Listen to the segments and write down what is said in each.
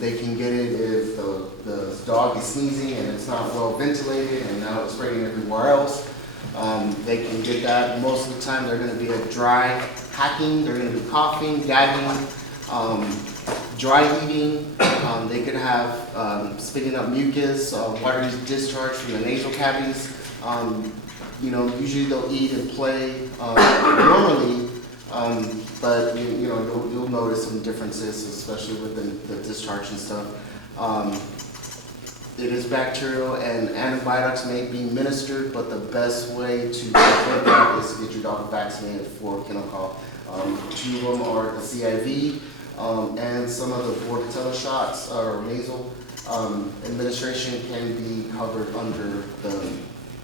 They can get it if the dog is sneezing and it's not well ventilated and now it's spreading everywhere else. They can get that. Most of the time they're going to be a dry hacking, they're going to be coughing, gagging, dry heaving. They could have spitting up mucus, watery discharge from the nasal cavities. Usually they'll eat and play normally, but you'll notice some differences, especially with the discharge and stuff. It is bacterial and antibiotics may be administered, but the best way to prevent that is to get your dog vaccinated for kennel cough. 2 of them are the CIV, and some of the Bordetella shots or nasal administration can be covered under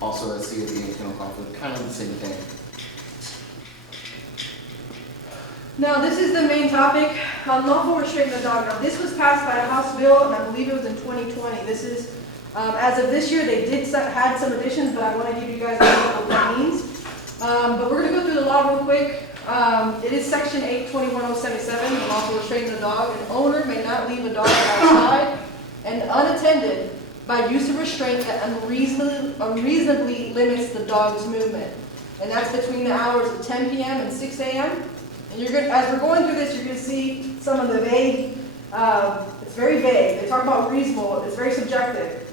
also a CIV and kennel cough, but kind of the same thing. Now, this is the main topic, unlawful restraining the dog. Now, this was passed by a House bill, and I believe it was in 2020. This is, as of this year, they had some additions, but I want to give you guys an idea of what that means. But we're going to go through the law real quick. It is Section 821.077, unlawful restraining the dog. An owner may not leave a dog outside and unattended by use of restraint that unreasonably limits the dog's movement. And that's between the hours of 10 p.m. and 6 a.m. And as we're going through this, you're going to see some of the vague, it's very vague. They talk about reasonable, it's very subjective.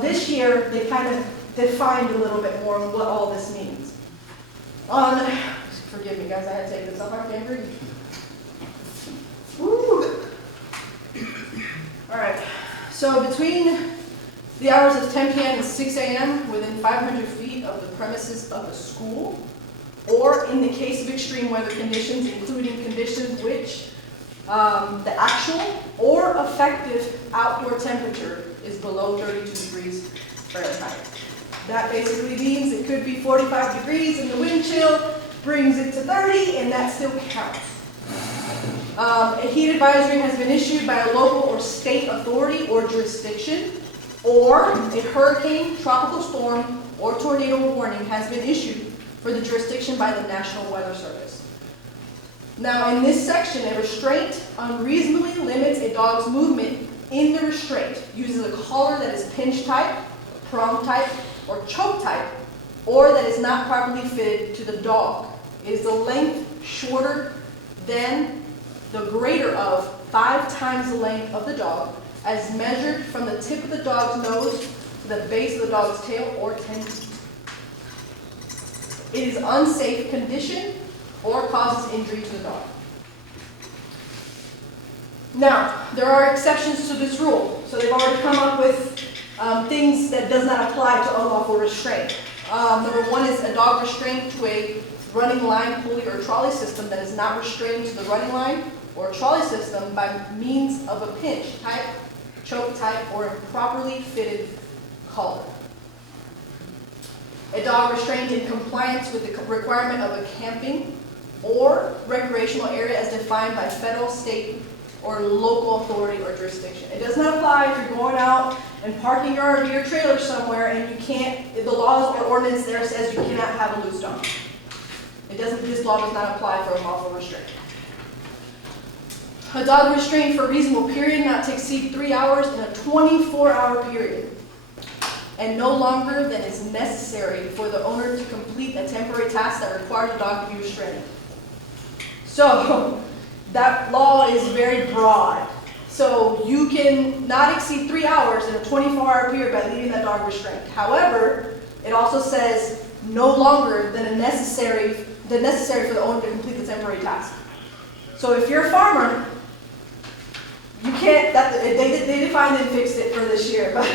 This year, they kind of defined a little bit more what all this means. Forgive me guys, I had to take this off, I can't breathe. Woo! All right, so between the hours of 10 p.m. and 6 a.m. within 500 feet of the premises of a school, or in the case of extreme weather conditions, including conditions which the actual or effective outdoor temperature is below 32 degrees Fahrenheit. That basically means it could be 45 degrees and the wind chill brings it to 30 and that still counts. A heat advisory has been issued by a local or state authority or jurisdiction, or a hurricane, tropical storm, or tornado warning has been issued for the jurisdiction by the National Weather Service. Now, in this section, a restraint unreasonably limits a dog's movement in the restraint, uses a collar that is pinch type, prong type, or choke type, or that is not properly fitted to the dog. Is the length shorter than the greater of 5 times the length of the dog, as measured from the tip of the dog's nose to the base of the dog's tail, or 10 feet. It is unsafe condition or causes injury to the dog. Now, there are exceptions to this rule. So they've already come up with things that does not apply to unlawful restraint. Number 1 is a dog restrained to a running line, pulley, or trolley system that is not restrained to the running line or trolley system by means of a pinch type, choke type, or improperly fitted collar. A dog restrained in compliance with the requirement of a camping or recreational area as defined by federal, state, or local authority or jurisdiction. It does not apply if you're going out and parking your RV or trailer somewhere and you can't, the laws or ordinance there says you cannot have a loose dog. This law does not apply for unlawful restraint. A dog restrained for a reasonable period not to exceed 3 hours in a 24-hour period, and no longer than is necessary for the owner to complete a temporary task that requires the dog to be restrained. So that law is very broad. So you can not exceed 3 hours in a 24-hour period by leaving that dog restrained. However, it also says no longer than necessary for the owner to complete the temporary task. So if you're a farmer, you can't, they defined and fixed it for this year, but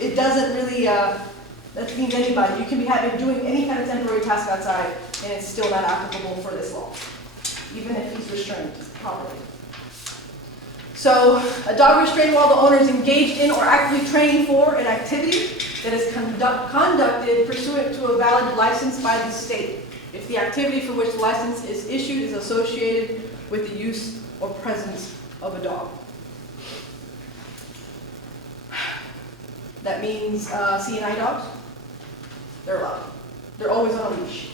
it doesn't really, that means anybody. You can be doing any kind of temporary task outside and it's still not applicable for this law, even if he's restrained properly. So a dog restrained while the owner is engaged in or actively training for an activity that is conducted pursuant to a valid license by the state, if the activity for which the license is issued is associated with the use or presence of a dog. That means CNI dogs, they're allowed. They're always on a leash.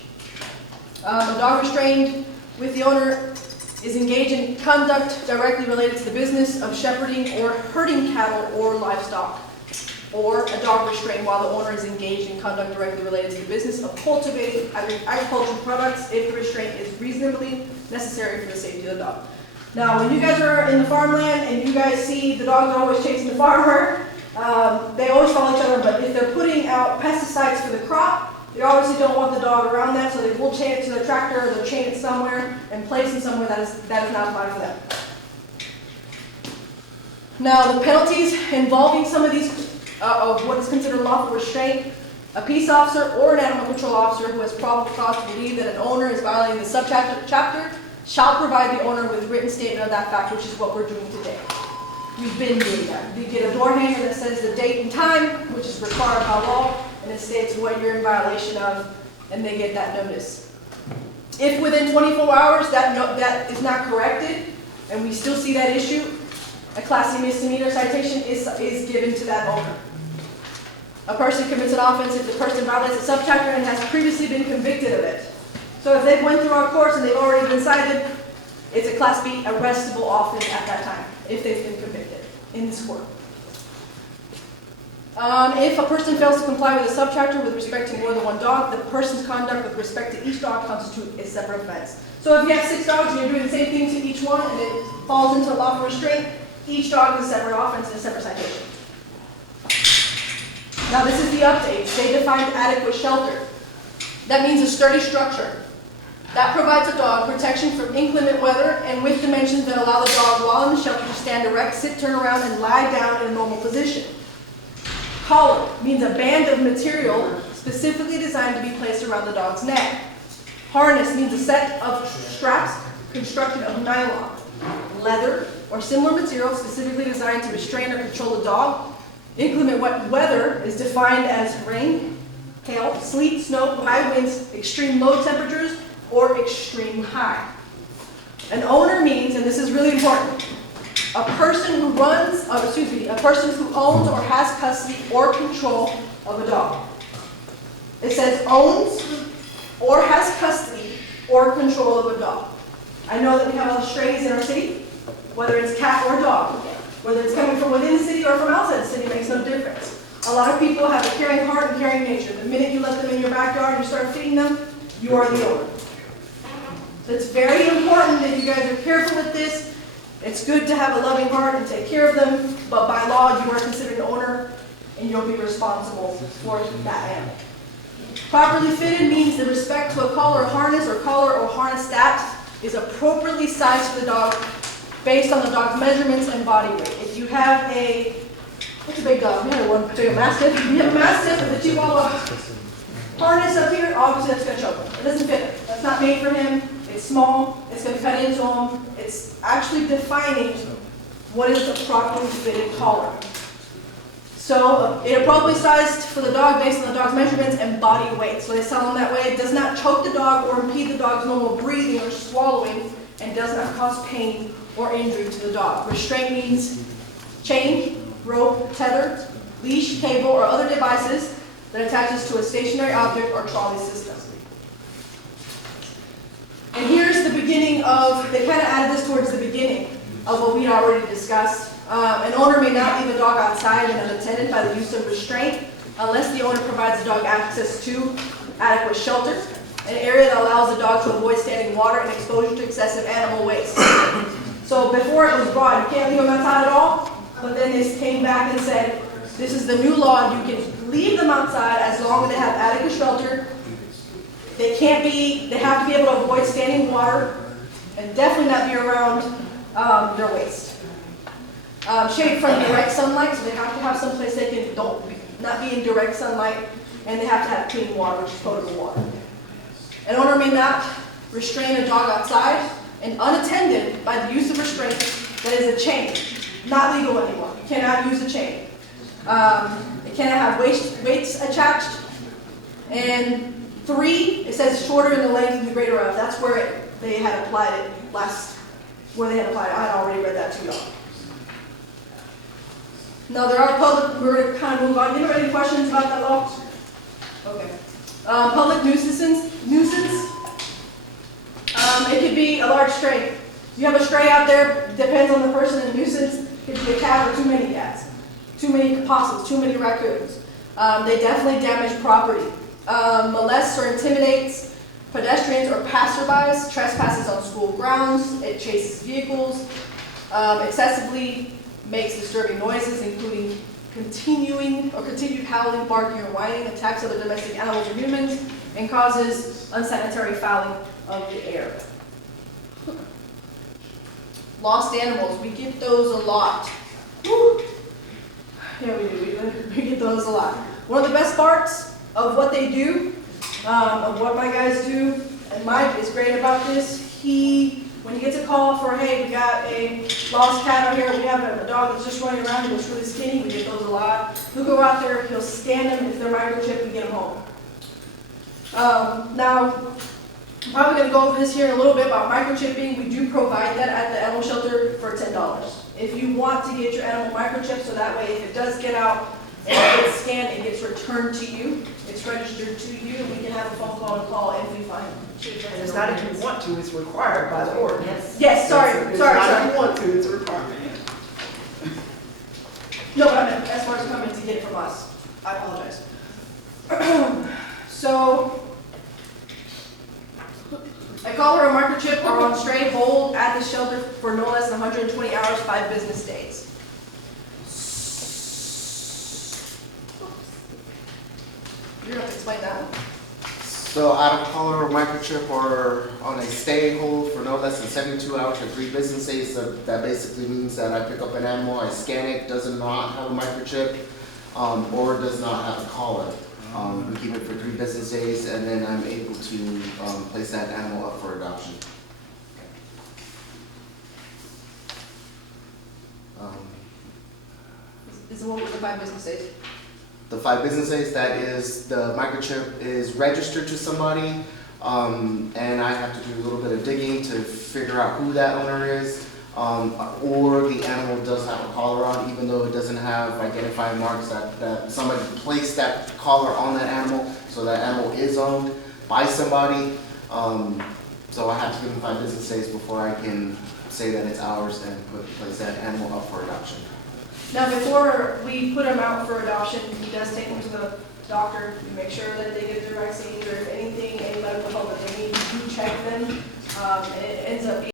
A dog restrained with the owner is engaged in conduct directly related to the business of shepherding or herding cattle or livestock, or a dog restrained while the owner is engaged in conduct directly related to the business of cultivating agricultural products if the restraint is reasonably necessary for the safety of the dog. Now, when you guys are in the farmland and you guys see the dogs are always chasing the farmer, they always follow each other, but if they're putting out pesticides for the crop, they obviously don't want the dog around that, so they will chain it to their tractor or they'll chain it somewhere and place it somewhere that is not fine for them. Now, the penalties involving some of these of what is considered lawful restraint, a peace officer or an animal control officer who has probable cause to believe that an owner is violating the subchapter shall provide the owner with written statement of that fact, which is what we're doing today. We've been doing that. You get a door hanger that says the date and time, which is required by law, and it states what you're in violation of, and they get that notice. If within 24 hours that is not corrected, and we still see that issue, a Class C misdemeanor citation is given to that owner. A person commits an offense if the person violates a subchapter and has previously been convicted of it. So if they've went through our courts and they've already been cited, it's a Class B arrestable offense at that time, if they've been convicted in this court. If a person fails to comply with a subchapter with respect to more than one dog, the person's conduct with respect to each dog constitutes a separate offense. So if you have 6 dogs and you're doing the same thing to each one and it falls into a lawful restraint, each dog is a separate offense and a separate citation. Now this is the update. They defined adequate shelter. That means a sturdy structure that provides a dog protection from inclement weather and with dimensions that allow the dog while in the shelter to stand erect, sit, turn around, and lie down in a normal position. Collar means a band of material specifically designed to be placed around the dog's neck. Harness means a set of straps constructed of nylon, leather, or similar material specifically designed to restrain or control the dog. Inclement weather is defined as rain, hail, sleet, snow, high winds, extreme low temperatures, or extreme high. An owner means, and this is really important, a person who owns or has custody or control of a dog. It says owns or has custody or control of a dog. I know that we have a lot of strays in our city, whether it's cat or dog. Whether it's coming from within the city or from outside the city makes no difference. A lot of people have a caring heart and caring nature. The minute you let them in your backyard and you start feeding them, you are the owner. So it's very important that you guys are careful with this. It's good to have a loving heart and take care of them, but by law you are considered an owner and you'll be responsible for that animal. Properly fitted means the respect to a collar or harness or collar or harness that is appropriately sized for the dog based on the dog's measurements and body weight. If you have what's a big dog? We have one, a mastiff. If you have a mastiff with a Chihuahua harness up here, obviously that's going to choke him. It doesn't fit him. That's not made for him. It's small. It's going to cut into him. It's actually defining what is the properly fitted collar. So it appropriately sized for the dog based on the dog's measurements and body weight. So they sell them that way. It does not choke the dog or impede the dog's normal breathing or swallowing and does not cause pain or injury to the dog. Restraint means chain, rope, tether, leash, cable, or other devices that attaches to a stationary object or trolley system. And here's the beginning of, they kind of added this towards the beginning of what we had already discussed. An owner may not leave a dog outside and unattended by the use of restraint unless the owner provides the dog access to adequate shelter, an area that allows the dog to avoid standing water and exposure to excessive animal waste. So before it was brought, you can't leave them outside at all, but then they came back and said, this is the new law, you can leave them outside as long as they have adequate shelter. They have to be able to avoid standing water and definitely not be around their waste. Shade from direct sunlight, so they have to have some place they can not be in direct sunlight, and they have to have clean water, which is potable water. An owner may not restrain a dog outside and unattended by the use of restraint that is a chain. Not legal anymore. You cannot use a chain. It cannot have weights attached. And 3, it says shorter in the length and the greater of. That's where they had applied it where they had applied it. I had already read that to y'all. Now there are we're going to kind of move on. Anybody have any questions about that law? Okay. Public nuisance. It could be a large stray. You have a stray out there, depends on the person and nuisance, could be a cat or too many cats, too many possums, too many raccoons. They definitely damage property. Molests or intimidates pedestrians or passerbys, trespasses on school grounds, it chases vehicles, excessively makes disturbing noises, including continued howling, barking, or whining, attacks other domestic animals or humans, and causes unsanitary fouling of the air. Lost animals, we get those a lot. Woo. Yeah, we do. We get those a lot. One of the best parts of what they do, of what my guys do, and Mike is great about this, when he gets a call for, hey, we got a lost cat out here, we have a dog that's just running around, he looks really skinny, we get those a lot. He'll go out there, he'll scan them, if they're microchipped, we get them home. Now, I'm probably going to go over this here in a little bit about microchipping. We do provide that at the animal shelter for $10. If you want to get your animal microchipped, so that way if it does get out and it gets scanned, it gets returned to you, it's registered to you, and we can have a phone call and call if we find it. And it's not if you want to, it's required by the ordinance. Yes, sorry. It's not if you want to, it's a requirement. No, but I meant as far as coming to get it from us. I apologize. So, a collar or microchip are on stray hold at the shelter for no less than 120 hours, 5 business days. You're going to have to explain that one. So out of collar or microchip or on a stay hold for no less than 72 hours or 3 business days, that basically means that I pick up an animal, I scan it, does not have a microchip, or does not have a collar. We keep it for 3 business days, and then I'm able to place that animal up for adoption. Is the one with the 5 business days? The 5 business days, that is, the microchip is registered to somebody, and I have to do a little bit of digging to figure out who that owner is, or the animal does have a collar on, even though it doesn't have identifying marks that somebody placed that collar on that animal, so that animal is owned by somebody. So I have to give them 5 business days before I can say that it's ours and place that animal up for adoption. Now, before we put them out for adoption, he does take them to the doctor. We make sure that they get their vaccines, or if anything, any medical help that they need, we do check them. And it ends up being